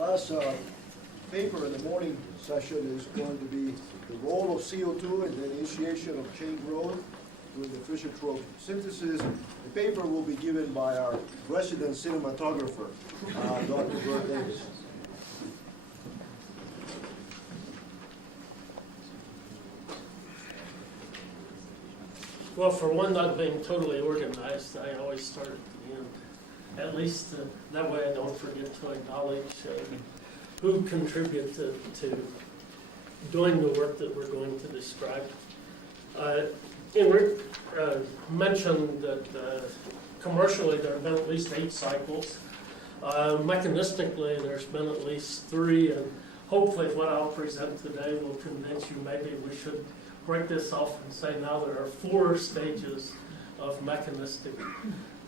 last paper in the morning session is going to be the role of CO2 in the initiation of chain growth during the Fischer-Tropsch synthesis. The paper will be given by our resident cinematographer, Dr. Burt Davis. Well, for one, not being totally organized, I always start at the end. At least that way I don't forget to acknowledge who contributed to doing the work that we're going to describe. Rick mentioned that commercially there have been at least 8 cycles. Mechanistically, there's been at least 3, and hopefully what I'll present today will convince you maybe we should break this off and say now there are 4 stages of mechanistic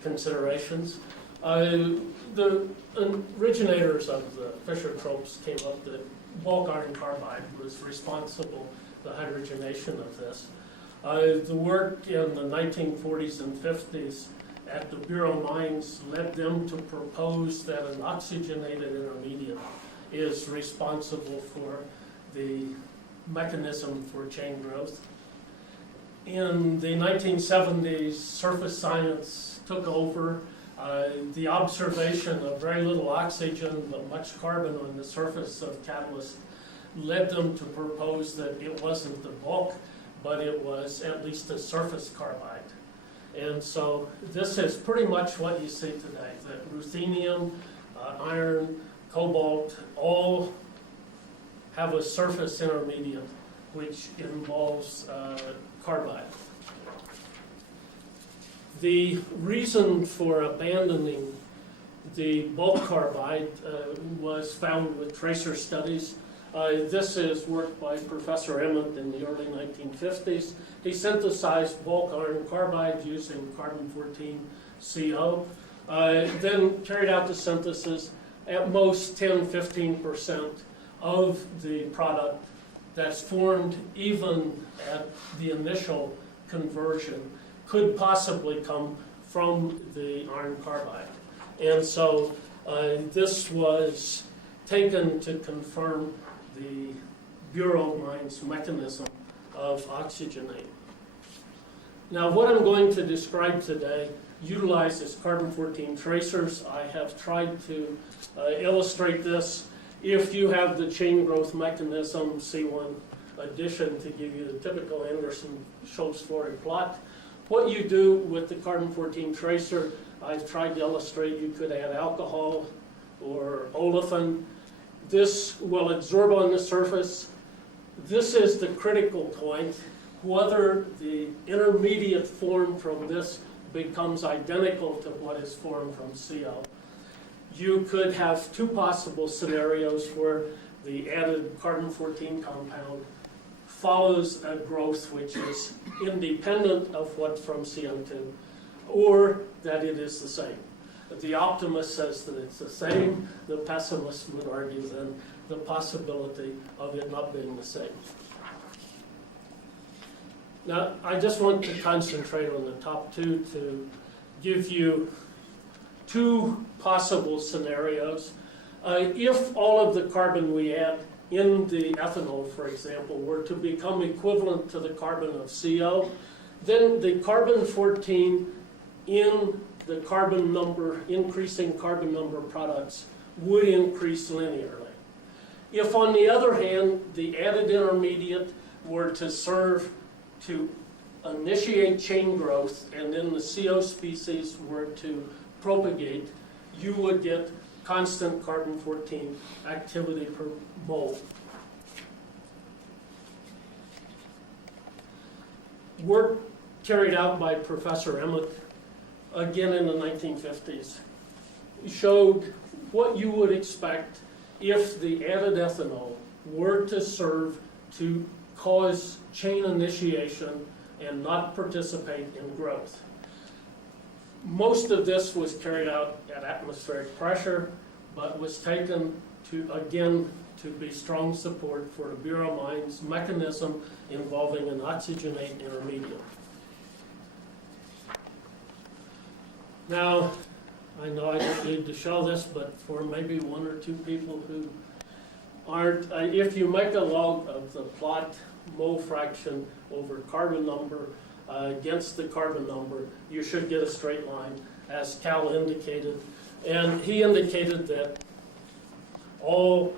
considerations. The originators of the Fischer-Tropsch came up that bulk iron carbide was responsible for the hydrogenation of this. The work in the 1940s and 50s at the Bureau mines led them to propose that an oxygenated intermediate is responsible for the mechanism for chain growth. In the 1970s, surface science took over. The observation of very little oxygen but much carbon on the surface of catalyst led them to propose that it wasn't the bulk, but it was at least a surface carbide. And so this is pretty much what you see today, that ruthenium, iron, cobalt, all have a surface intermediate which involves carbide. The reason for abandoning the bulk carbide was found with tracer studies. This is work by Professor Emmett in the early 1950s. He synthesized bulk iron carbide using carbon-14 CO, then carried out the synthesis. At most 10-15% of the product that's formed even at the initial conversion could possibly come from the iron carbide. And so this was taken to confirm the Bureau mines mechanism of oxygenating. Now what I'm going to describe today utilizes carbon-14 tracers. I have tried to illustrate this. If you have the chain growth mechanism, C1 addition to give you the typical Anderson-Schultz-Flory plot, what you do with the carbon-14 tracer, I've tried to illustrate, you could add alcohol or olefin. This will absorb on the surface. This is the critical point, whether the intermediate formed from this becomes identical to what is formed from CO. You could have 2 possible scenarios where the added carbon-14 compound follows a growth which is independent of what from CO2, or that it is the same. The optimist says that it's the same. The pessimist would argue then the possibility of it not being the same. Now, I just want to concentrate on the top 2 to give you 2 possible scenarios. If all of the carbon we add in the ethanol, for example, were to become equivalent to the carbon of CO, then the carbon-14 in the carbon number, increasing carbon number products would increase linearly. If, on the other hand, the added intermediate were to serve to initiate chain growth and then the CO species were to propagate, you would get constant carbon-14 activity per mole. Work carried out by Professor Emmett, again in the 1950s, showed what you would expect if the added ethanol were to serve to cause chain initiation and not participate in growth. Most of this was carried out at atmospheric pressure, but was taken to, again, to be strong support for the Bureau mines mechanism involving an oxygenate intermediate. Now, I know I don't need to show this, but for maybe one or two people who aren't, if you make a log of the plot mole fraction over carbon number against the carbon number, you should get a straight line, as Cal indicated. And he indicated that all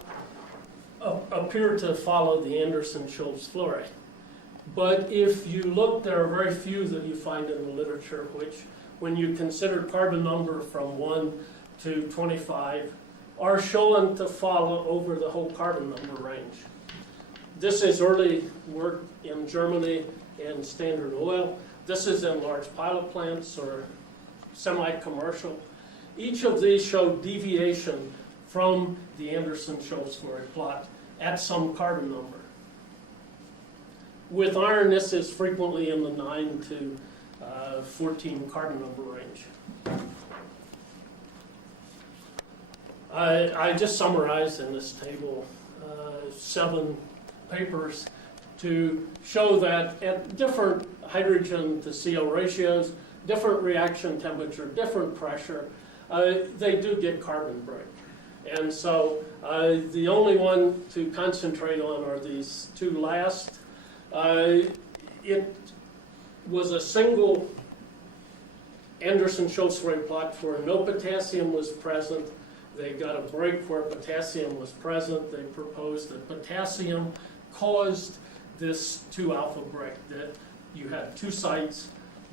appear to follow the Anderson-Schultz-Flory. But if you look, there are very few that you find in the literature which, when you consider carbon number from 1 to 25, are shown to follow over the whole carbon number range. This is early work in Germany in Standard Oil. This is in large pilot plants or semi-commercial. Each of these show deviation from the Anderson-Schultz-Flory plot at some carbon number. With iron, this is frequently in the 9 to 14 carbon number range. I just summarized in this table 7 papers to show that at different hydrogen to CO ratios, different reaction temperature, different pressure, they do get carbon break. And so the only one to concentrate on are these 2 last. It was a single Anderson-Schultz-Flory plot where no potassium was present. They got a break where potassium was present. They proposed that potassium caused this 2-alpha break, that you had 2 sites.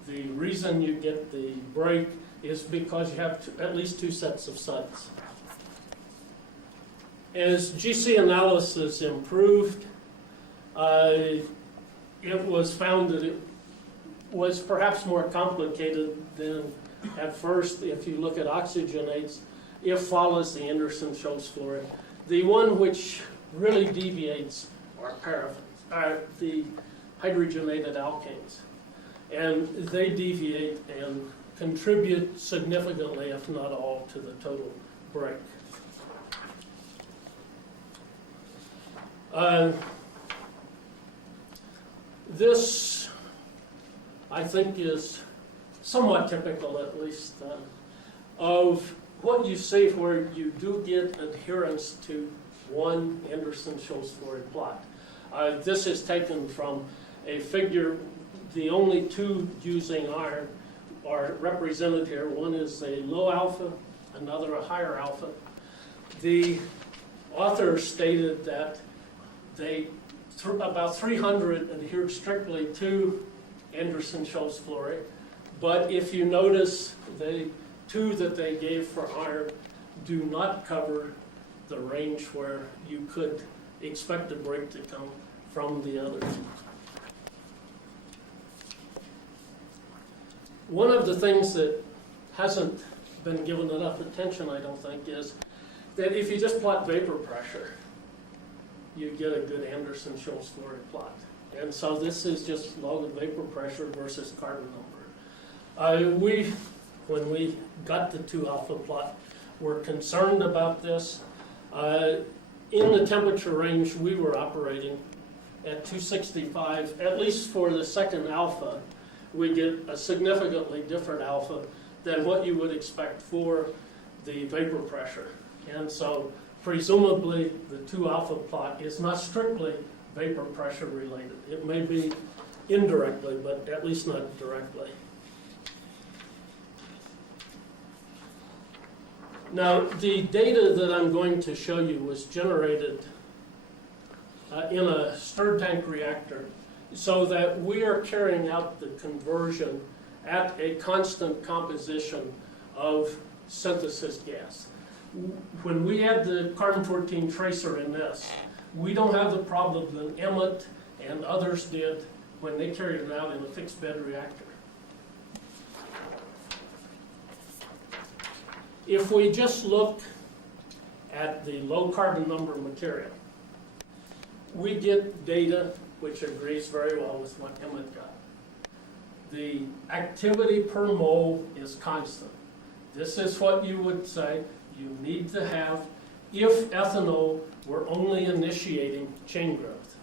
The reason you get the break is because you have at least 2 sets of sites. As GC analysis improved, it was found that it was perhaps more complicated than at first. If you look at oxygenates, it follows the Anderson-Schultz-Flory. The one which really deviates are paraffins, are the hydrogenated alkanes. And they deviate and contribute significantly, if not all, to the total break. This, I think, is somewhat typical, at least, of what you see where you do get adherence to one Anderson-Schultz-Flory plot. This is taken from a figure. The only 2 using iron are represented here. One is a low alpha, another a higher alpha. The author stated that about 300 adhered strictly to Anderson-Schultz-Flory, but if you notice, the 2 that they gave for iron do not cover the range where you could expect a break to come from the others. One of the things that hasn't been given enough attention, I don't think, is that if you just plot vapor pressure, you get a good Anderson-Schultz-Flory plot. And so this is just log of vapor pressure versus carbon number. When we got the 2-alpha plot, were concerned about this. In the temperature range we were operating at 265, at least for the second alpha, we get a significantly different alpha than what you would expect for the vapor pressure. And so presumably the 2-alpha plot is not strictly vapor pressure related. It may be indirectly, but at least not directly. Now, the data that I'm going to show you was generated in a stirred tank reactor, so that we are carrying out the conversion at a constant composition of synthesis gas. When we add the carbon-14 tracer in this, we don't have the problem that Emmett and others did when they carried it out in a fixed bed reactor. If we just look at the low carbon number material, we get data which agrees very well with what Emmett got. The activity per mole is constant. This is what you would say you need to have if ethanol were only initiating chain growth.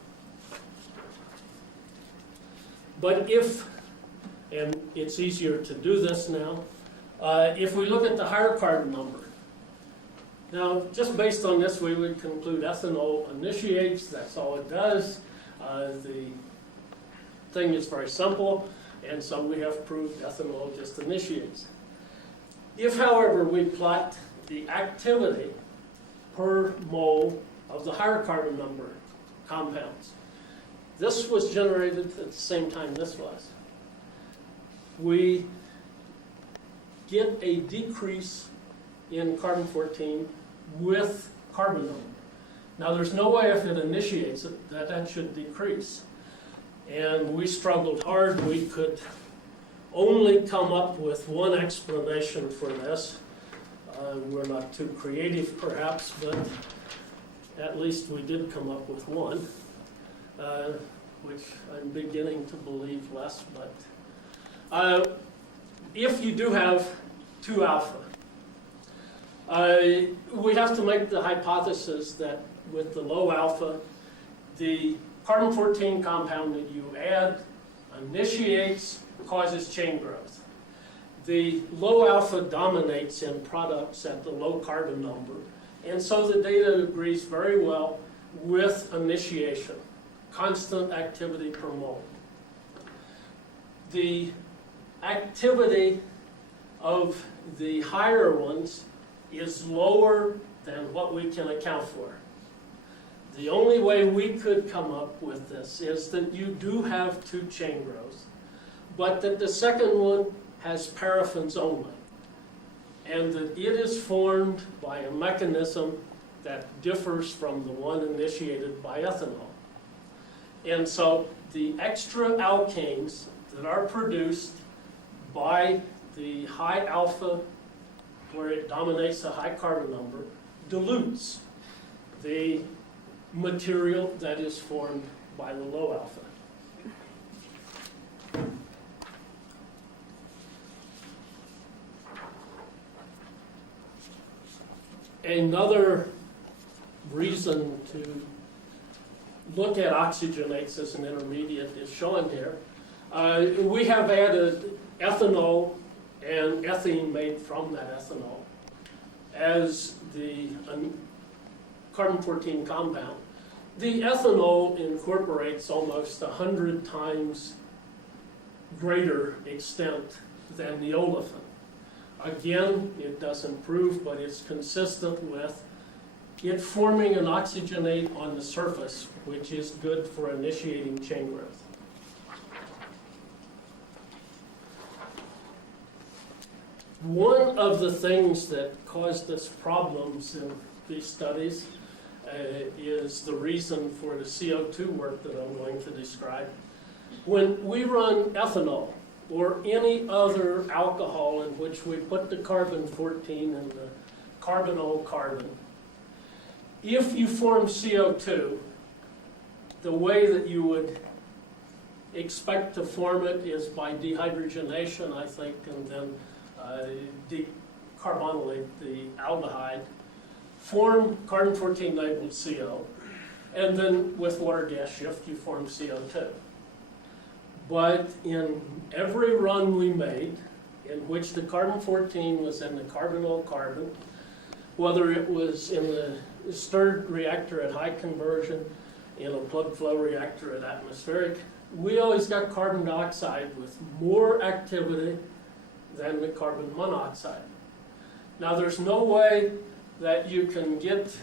But if, and it's easier to do this now, If we look at the higher carbon number, now just based on this we would conclude ethanol initiates, that's all it does. The thing is very simple, and so we have proved ethanol just initiates. If, however, we plot the activity per mole of the higher carbon number compounds, this was generated at the same time this was, we get a decrease in carbon-14 with carbon number. Now there's no way if it initiates it that should decrease. And we struggled hard. We could only come up with one explanation for this. We're not too creative perhaps, but at least we did come up with one, which I'm beginning to believe less. But if you do have 2 alpha, we have to make the hypothesis that with the low alpha, the carbon-14 compound that you add initiates, causes chain growth. The low alpha dominates in products at the low carbon number, and so the data agrees very well with initiation, constant activity per mole. The activity of the higher ones is lower than what we can account for. The only way we could come up with this is that you do have 2 chain growths, but that the second one has paraffins only, and that it is formed by a mechanism that differs from the one initiated by ethanol. And so the extra alkanes that are produced by the high alpha, where it dominates the high carbon number, dilutes the material that is formed by the low alpha. Another reason to look at oxygenates as an intermediate is shown here. We have added ethanol and ethene made from that ethanol as the carbon-14 compound. The ethanol incorporates almost 100 times greater extent than the olefin. Again, it doesn't prove, but it's consistent with it forming an oxygenate on the surface, which is good for initiating chain growth. One of the things that caused us problems in these studies is the reason for the CO2 work that I'm going to describe. When we run ethanol or any other alcohol in which we put the carbon-14 and the carbonyl carbon, if you form CO2, the way that you would expect to form it is by dehydrogenation, I think, and then decarbonylate the aldehyde, form carbon-14 labeled CO, and then with water gas shift you form CO2. But in every run we made, in which the carbon-14 was in the carbonyl carbon, whether it was in the stirred reactor at high conversion, in a plug flow reactor at atmospheric, we always got carbon dioxide with more activity than the carbon monoxide. Now there's no way that you can get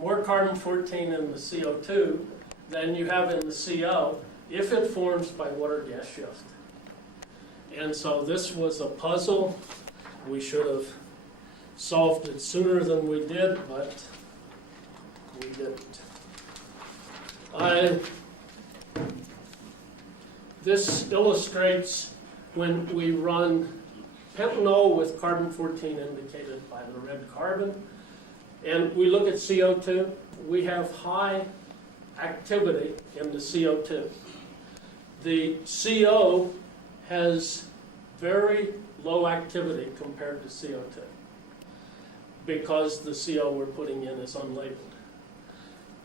more carbon-14 in the CO2 than you have in the CO if it forms by water gas shift. And so this was a puzzle. We should have solved it sooner than we did, but we didn't. This illustrates when we run pentanol with carbon-14 indicated by the red carbon, and we look at CO2, we have high activity in the CO2. The CO has very low activity compared to CO2 because the CO we're putting in is unlabeled.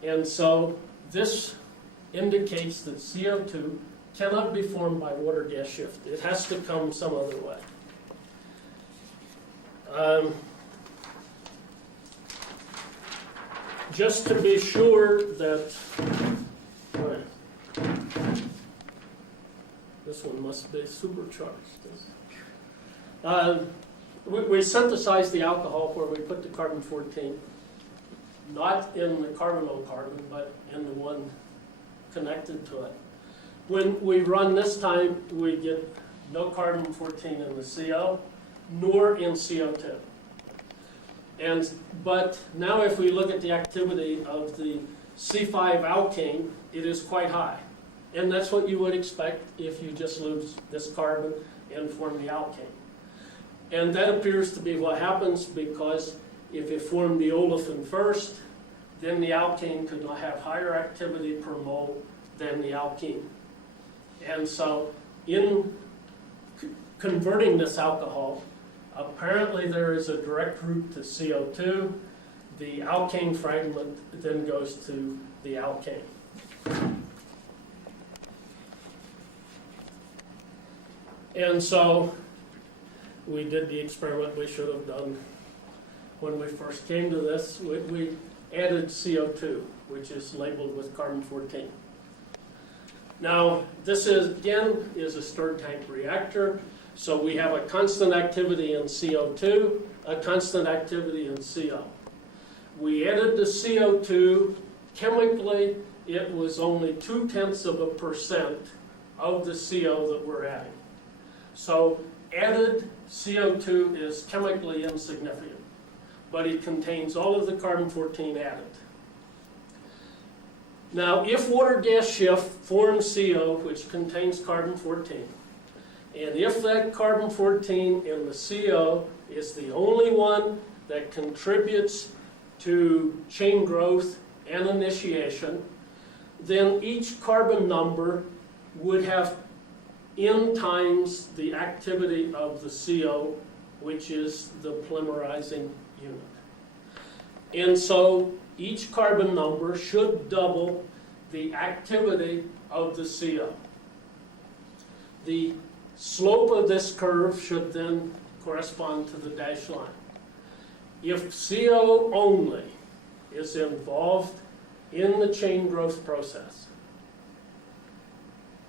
And so this indicates that CO2 cannot be formed by water gas shift. It has to come some other way. Just to be sure that, this one must be supercharged. We synthesize the alcohol where we put the carbon-14, not in the carbonyl-carbon, but in the one connected to it. When we run this time, we get no carbon-14 in the CO, nor in CO2. But now if we look at the activity of the C5 alkane, it is quite high. And that's what you would expect if you just lose this carbon and form the alkane. And that appears to be what happens because if you form the olefin first, then the alkane could have higher activity per mole than the alkene. And so in converting this alcohol, apparently there is a direct route to CO2. The alkane fragment then goes to the alkane. And so we did the experiment we should have done when we first came to this. We added CO2, which is labeled with carbon-14. Now, this again is a stirred tank reactor. So we have a constant activity in CO2, a constant activity in CO. We added the CO2. Chemically, it was only 0.2% of the CO that we're adding. So added CO2 is chemically insignificant, but it contains all of the carbon-14 added. Now, if water-gas shift forms CO, which contains carbon-14, and if that carbon-14 in the CO is the only one that contributes to chain growth and initiation, then each carbon number would have n times the activity of the CO, which is the polymerizing unit. And so each carbon number should double the activity of the CO. The slope of this curve should then correspond to the dashed line. If CO only is involved in the chain growth process,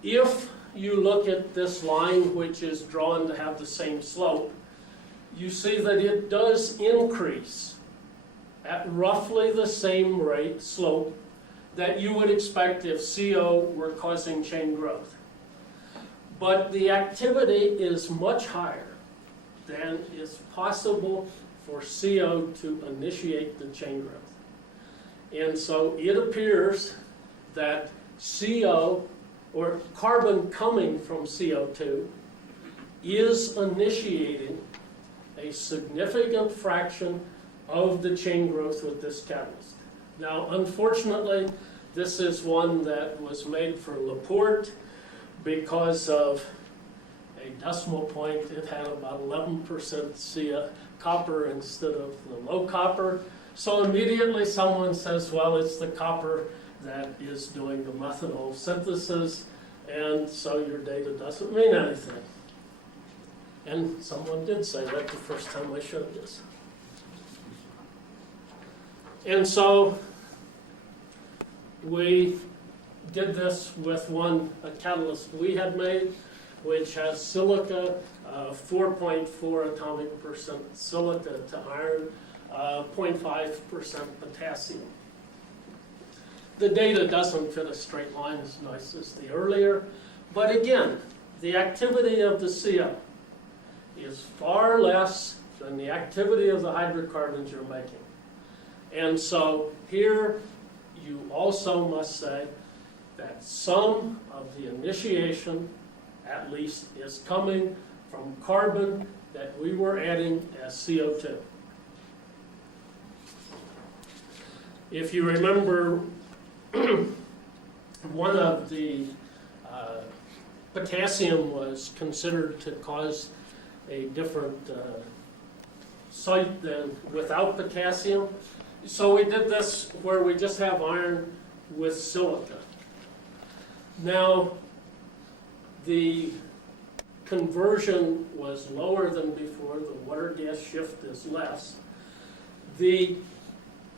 if you look at this line, which is drawn to have the same slope, you see that it does increase at roughly the same rate, slope, that you would expect if CO were causing chain growth. But the activity is much higher than is possible for CO to initiate the chain growth. And so it appears that CO, or carbon coming from CO2, is initiating a significant fraction of the chain growth with this catalyst. Now, unfortunately, this is one that was made for Laporte. Because of a decimal point, it had about 11% copper instead of the low copper. So immediately someone says, well, it's the copper that is doing the methanol synthesis, and so your data doesn't mean anything. And someone did say that the first time I showed this. And so we did this with a catalyst we had made, which has silica, 4.4 atomic percent silica to iron, 0.5% potassium. The data doesn't fit a straight line as nice as the earlier, but again, the activity of the CO is far less than the activity of the hydrocarbons you're making. And so here you also must say that some of the initiation, at least, is coming from carbon that we were adding as CO2. If you remember, one of the potassium was considered to cause a different site than without potassium. So we did this where we just have iron with silica. Now, the conversion was lower than before, the water gas shift is less. The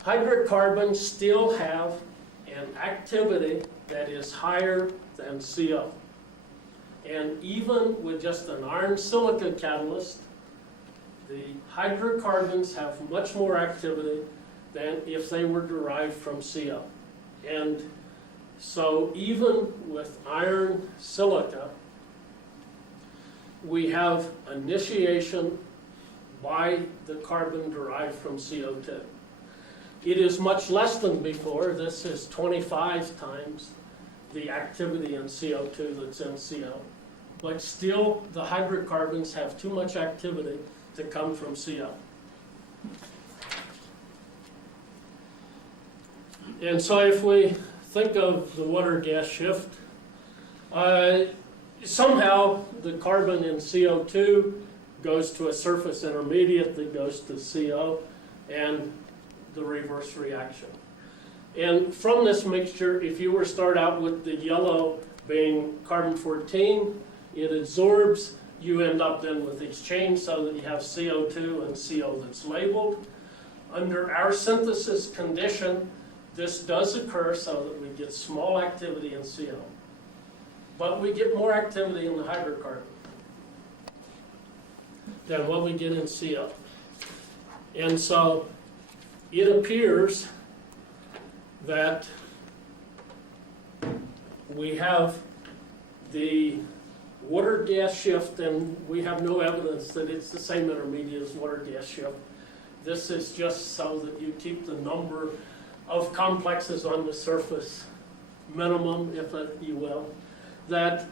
hydrocarbons still have an activity that is higher than CO. And even with just an iron silica catalyst, the hydrocarbons have much more activity than if they were derived from CO. And so even with iron silica, we have initiation by the carbon derived from CO2. It is much less than before. This is 25 times the activity in CO2 that's in CO. But still, the hydrocarbons have too much activity to come from CO. And so if we think of the water gas shift, somehow the carbon in CO2 goes to a surface intermediate that goes to CO, and the reverse reaction. And from this mixture, if you were to start out with the yellow being carbon-14, it absorbs, you end up then with exchange so that you have CO2 and CO that's labeled. Under our synthesis condition, this does occur so that we get small activity in CO. But we get more activity in the hydrocarbon than what we get in CO. And so it appears that we have the water gas shift, and we have no evidence that it's the same intermediate as water gas shift. This is just so that you keep the number of complexes on the surface minimum, if you will, that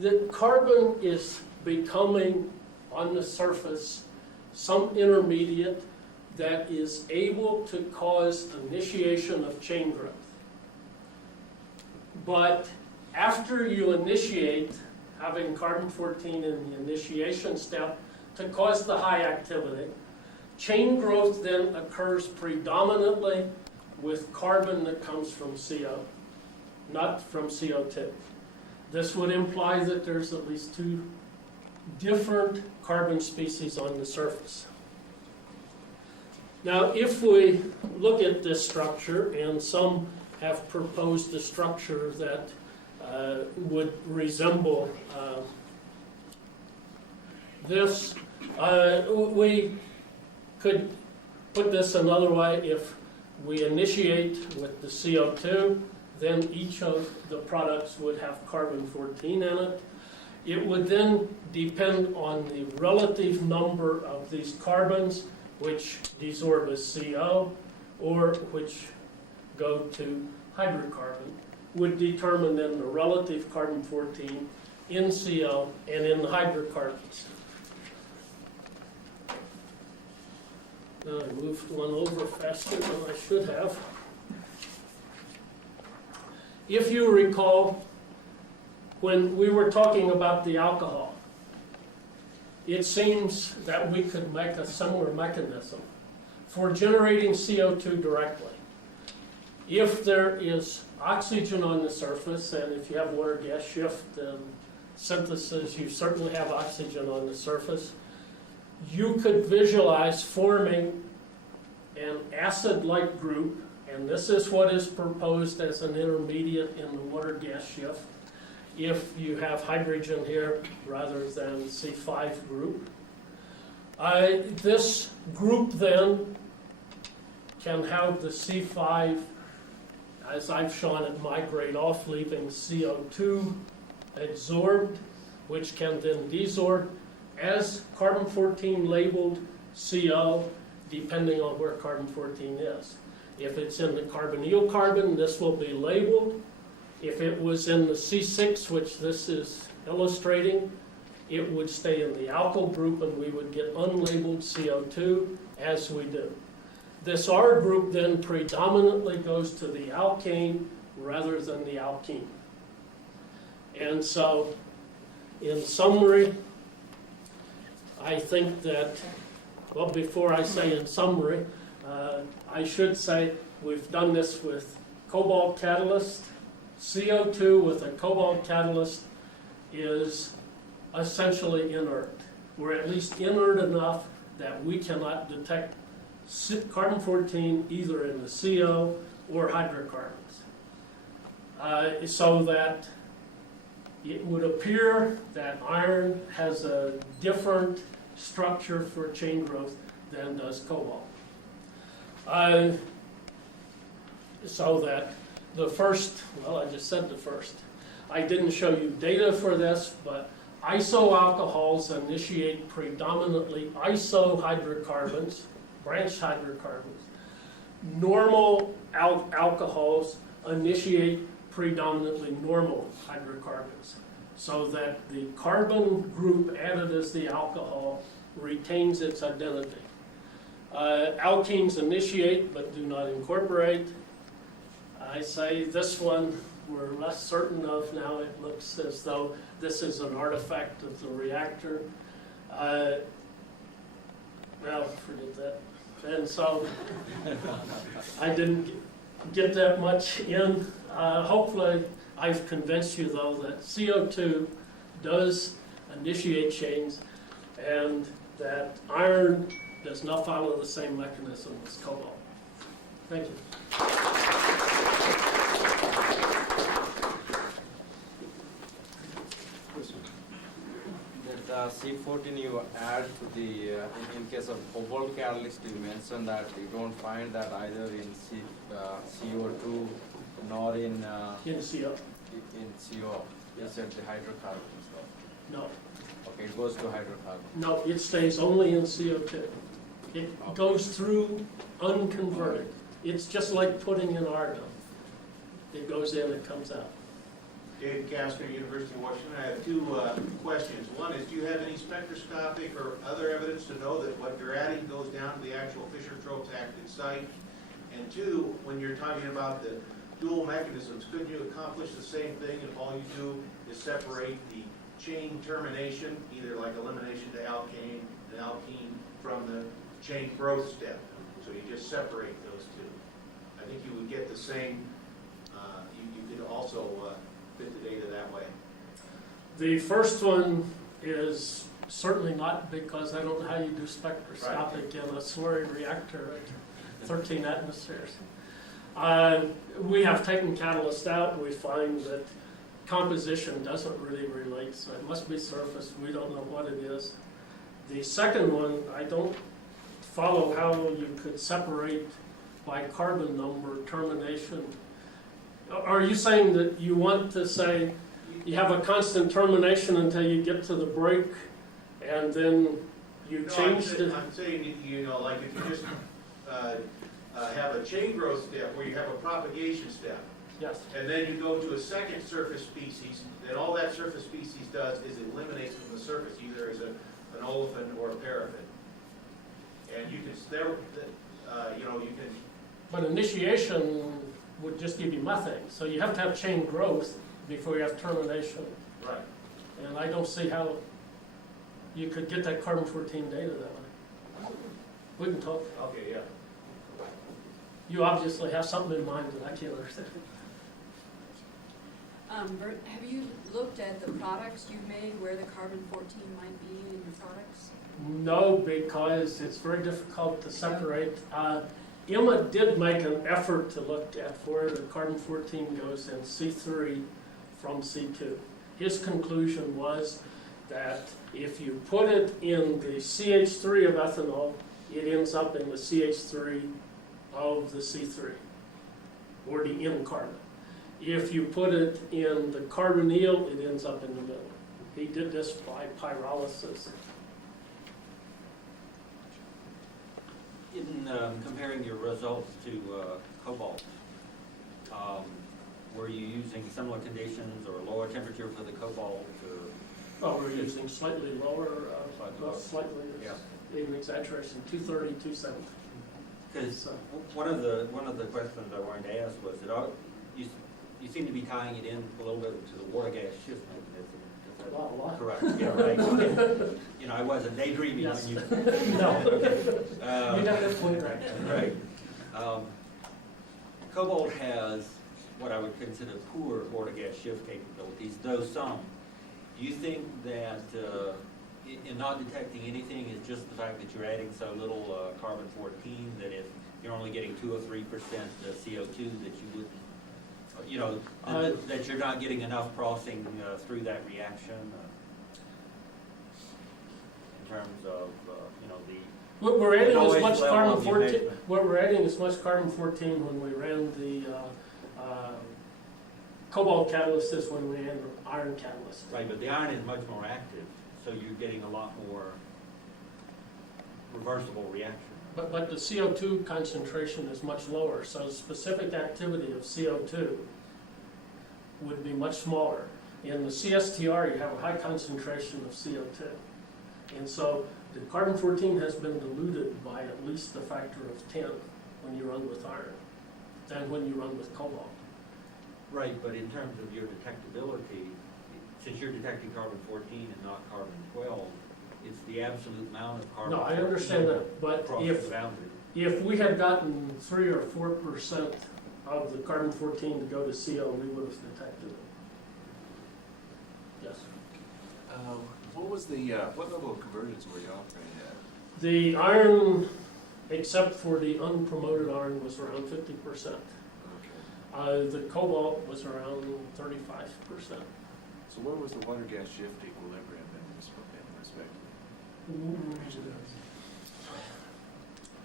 the carbon is becoming on the surface some intermediate that is able to cause initiation of chain growth. But after you initiate, having carbon-14 in the initiation step to cause the high activity, chain growth then occurs predominantly with carbon that comes from CO, not from CO2. This would imply that there's at least two different carbon species on the surface. Now, if we look at this structure, and some have proposed a structure that would resemble this, we could put this another way. If we initiate with the CO2, then each of the products would have carbon-14 in it. It would then depend on the relative number of these carbons, which desorb as CO, or which go to hydrocarbon, would determine then the relative carbon-14 in CO and in the hydrocarbons. Now I moved one over faster than I should have. If you recall, when we were talking about the alcohol, it seems that we could make a similar mechanism for generating CO2 directly. If there is oxygen on the surface, and if you have water gas shift and synthesis, you certainly have oxygen on the surface, you could visualize forming an acid-like group, and this is what is proposed as an intermediate in the water gas shift, if you have hydrogen here rather than C5 group. This group then can have the C5, as I've shown it, migrate off, leaving CO2 absorbed, which can then desorb as carbon-14 labeled CO, depending on where carbon-14 is. If it's in the carbonyl carbon, this will be labeled. If it was in the C6, which this is illustrating, it would stay in the alkyl group, and we would get unlabeled CO2, as we do. This R group then predominantly goes to the alkane rather than the alkene. And so, in summary, I think that, well, before I say in summary, I should say we've done this with cobalt catalyst. CO2 with a cobalt catalyst is essentially inert. We're at least inert enough that we cannot detect carbon-14 either in the CO or hydrocarbons. So that it would appear that iron has a different structure for chain growth than does cobalt. So that the first, well, I just said the first. I didn't show you data for this, but isoalcohols initiate predominantly isohydrocarbons, branched hydrocarbons. Normal alcohols initiate predominantly normal hydrocarbons, so that the carbon group added as the alcohol retains its identity. Alkenes initiate but do not incorporate. I say this one we're less certain of now. It looks as though this is an artifact of the reactor. Well, forget that. And so I didn't get that much in. Hopefully I've convinced you though that CO2 does initiate chains and that iron does not follow the same mechanism as cobalt. Thank you. That C14 you add to the, in case of cobalt catalyst, you mentioned that you don't find that either in CO2 nor in CO. in CO. You said the hydrocarbons. No. Okay, it goes to hydrocarbon. No, it stays only in CO2. It goes through unconverted. It's just like putting in argon. It goes in, it comes out. Dave Kastner, University of Washington. I have two questions. One is, do you have any spectroscopic or other evidence to know that what you're adding goes down to the actual Fischer-Tropsch active site? And two, when you're talking about the dual mechanisms, couldn't you accomplish the same thing if all you do is separate the chain termination, either like elimination to alkane and alkene, from the chain growth step? So you just separate those two. I think you would get the same, you could also fit the data that way. The first one is certainly not, because I don't know how you do spectroscopic in a slurry reactor at 13 atmospheres. We have taken catalyst out. We find that composition doesn't really relate, so it must be surface. We don't know what it is. The second one, I don't follow how you could separate by carbon number termination. Are you saying that you want to say you have a constant termination until you get to the break and then you change the... I'm saying, you know, like if you just have a chain growth step where you have a propagation step, Yes. and then you go to a second surface species, then all that surface species does is eliminates from the surface, either as an olefin or a paraffin. And you can, you know, you can... But initiation would just give you methane. So you have to have chain growth before you have termination. Right. And I don't see how you could get that carbon-14 data that way. We can talk. Okay, yeah. You obviously have something in mind that I can't understand. Burt, have you looked at the products you've made where the carbon-14 might be in your products? No, because it's very difficult to separate. Emma did make an effort to look at where the carbon-14 goes in C3 from C2. His conclusion was that if you put it in the CH3 of ethanol, it ends up in the CH3 of the C3, or the N carbon. If you put it in the carbonyl, it ends up in the middle. He did this by pyrolysis. In comparing your results to cobalt, were you using similar conditions or lower temperature for the cobalt? Or Oh, we're using slightly lower, Slightly well, lower. slightly, Yeah. even exaggeration, 230, 270. Because one of the questions I wanted to ask was that you seem to be tying it in a little bit to the water gas shift mechanism. Is that Lot. correct? Yeah, right. You know, I wasn't daydreaming Yes. when you. No. Okay. You got that point right. Right. Cobalt has what I would consider poor water gas shift capabilities, though some. Do you think that in not detecting anything is just the fact that you're adding so little carbon-14 that if you're only getting 2 or 3% CO2 that you would, you know, that you're not getting enough crossing through that reaction in terms of, you know, the We're adding as noise much level carbon of the 14. emission? We're adding as much carbon 14 when we ran the cobalt catalyst as when we ran the iron catalyst. Right, but the iron is much more active, so you're getting a lot more reversible reaction. But the CO2 concentration is much lower, so the specific activity of CO2 would be much smaller. In the CSTR, you have a high concentration of CO2. And so the carbon 14 has been diluted by at least a factor of 10 when you run with iron than when you run with cobalt. Right, but in terms of your detectability, since you're detecting carbon 14 and not carbon 12, it's the absolute amount of carbon. No, I understand that, but across if the boundary. If we had gotten 3 or 4% of the carbon 14 to go to CO, we would have detected it. Yes. What was the, what level of convergence were you operating at? The iron, except for the unpromoted iron, was around 50%. Okay. The cobalt was around 35%. So where was the water gas shift equilibrium in respect to?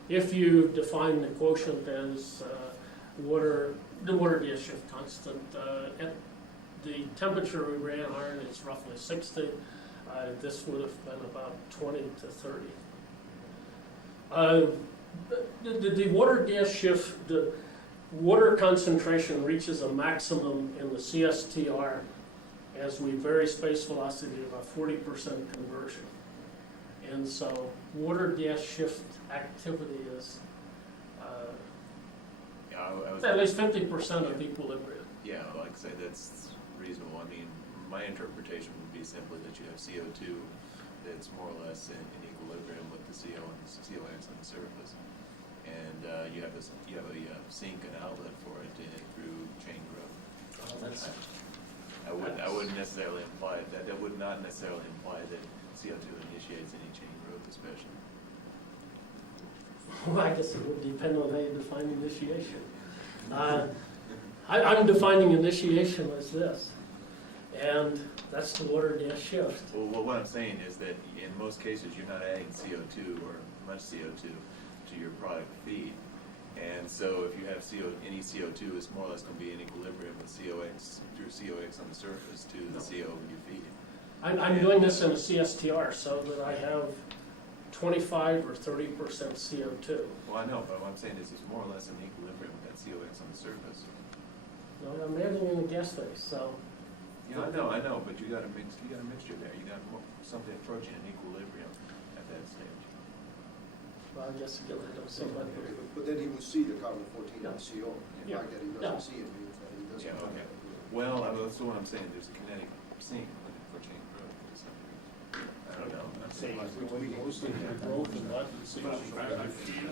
If you define the quotient as the water gas shift constant, at the temperature we ran iron is roughly 60. This would have been about 20 to 30. The water gas shift, the water concentration reaches a maximum in the CSTR as we vary space velocity about 40% conversion. And so water gas shift activity is Yeah, I was. at least 50% of equilibrium. Yeah, like I say, that's reasonable. I mean, my interpretation would be simply that you have CO2 that's more or less in equilibrium with the CO and the COX on the surface. And you have a sink and outlet for it through chain growth. I wouldn't necessarily imply that. That would not necessarily imply that CO2 initiates any chain growth, especially. Well, I guess it would depend on how you define initiation. I'm defining initiation as this, and that's the water gas shift. Well, what I'm saying is that in most cases, you're not adding CO2 or much CO2 to your product feed. And so if you have any CO2, it's more or less going to be in equilibrium with COX, through COX on the surface to the CO you feed. I'm doing this in a CSTR so that I have 25 or 30% CO2. Well, I know, but what I'm saying is it's more or less in equilibrium with that COX on the surface. No, I'm adding in a gas phase, so. Yeah, I know, but you got a mixture there. You got something approaching an equilibrium at that stage. Well, I guess again, I don't see what. But then he will see the carbon 14 on CO. The Yeah. fact that he Yeah. doesn't see it means that he doesn't. Yeah, okay. Well, that's what I'm saying. There's a kinetic sink for chain growth to some degree. I don't know. I'm saying.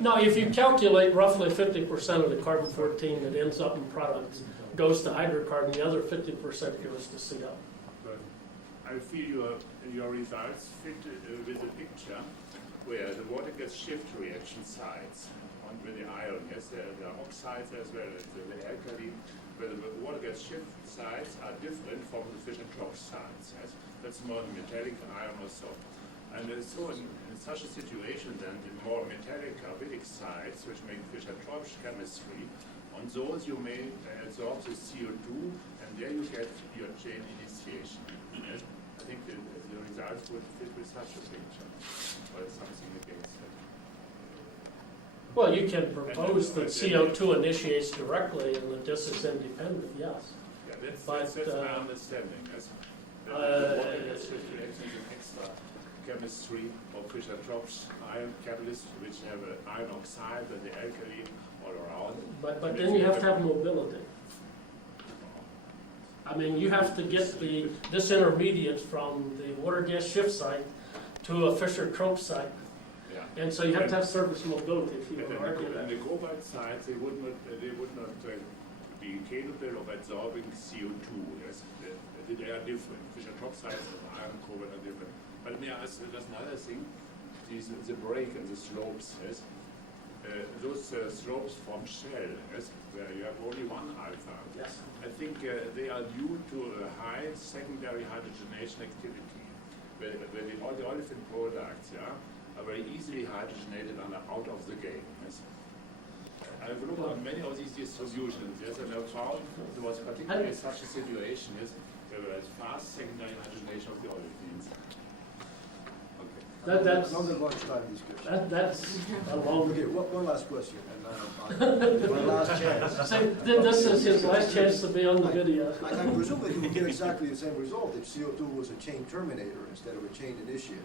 No, if you calculate roughly 50% of the carbon 14 that ends up in products goes to hydrocarbon, the other 50% goes to CO. But I feel your results fit with the picture where the water gas shift reaction sites on with the iron, yes, there are oxides as well as the alkali, where the water gas shift sites are different from the Fischer-Tropsch sites. Yes, that's more the metallic iron or so. And so in such a situation, then the more metallic arylic sites, which make Fischer-Tropsch chemistry, on those you may absorb the CO2, and there you get your chain initiation. Yes? I think the results would fit with such a picture, or something against it. Well, you can propose that CO2 initiates directly and that this is independent, yes. Yeah, that's But, my understanding. Yes? The water gas shift reaction is an extra chemistry of Fischer-Tropsch iron catalysts, which have an iron oxide and the alkali all around. But then you have to have mobility. I mean, you have to get this intermediate from the water gas shift site to a Fischer-Tropsch site. Yeah. And so you have to have surface mobility if you And want to argue then that. the cobalt sites, they would not be capable of absorbing CO2. Yes, they are different. Fischer-Tropsch sites of iron core are different. But there's another thing. The break and the slopes. Yes, those slopes from shell. Yes, where you have only one alpha. Yes. I think they are due to a high secondary hydrogenation activity, where all the olefin products, are very easily hydrogenated and are out of the game. Yes. I've looked at many of these distributions, yes, and I've found there was particularly such a situation, yes, where there was fast secondary hydrogenation of the olefins. Okay. That's Another lunchtime discussion. that's a long. Okay, one last question, and my last chance. So this is his last chance to be on the video. I presume that you would get exactly the same result if CO2 was a chain terminator instead of a chain initiator.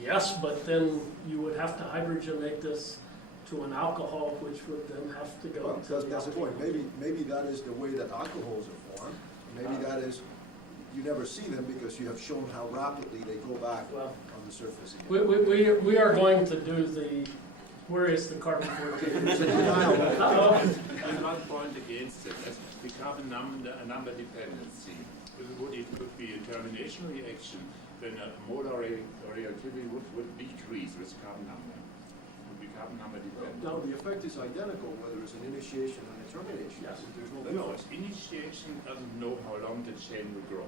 Yes, but then you would have to hydrogenate this to an alcohol, which would then have to go Well, to the that's the alcohol. point. Maybe that is the way that alcohols are formed. Maybe that is, you never see them because you have shown how rapidly they go back Well, on the surface again. we are going to do the, where is the carbon 14? It's a denial. And one point against it, that's the carbon number dependency. It would be a termination reaction, then a molar reactivity would decrease with carbon number. Would be carbon number dependent. Now, the effect is identical whether it's an initiation and a termination. Yes. There's no No, difference. initiation doesn't know how long the chain will grow.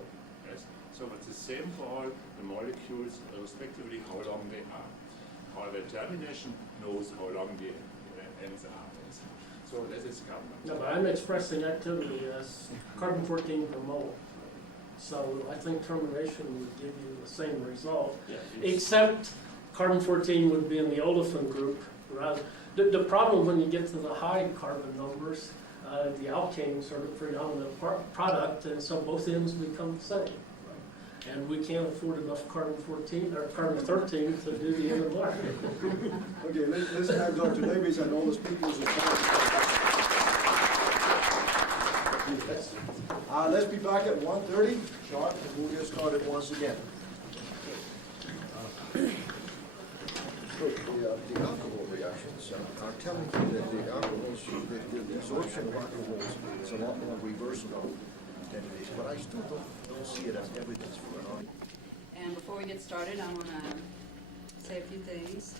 Yes. So it's the same for all the molecules, respectively, how long they are. However, termination knows how long the ends are. Yes. So that is carbon number. No, but I'm expressing activity as carbon 14 per mole. So I think termination would give you the same result, except carbon 14 would be in the olefin group. Rather, the problem when you get to the high carbon numbers, the alkanes are the predominant product, and so both ends become the same. And we can't afford enough carbon 14 or carbon 13 to do the NMR. Okay, let's have Dr. Davis and all the speakers. Let's be back at 1:30 sharp, and we'll get started once again. The alcohol reactions are telling you that the alcohols, the absorption of alcohols is a lot more reversible than it is, but I still don't see it as evidence for an argument. And before we get started, I want to say a few things.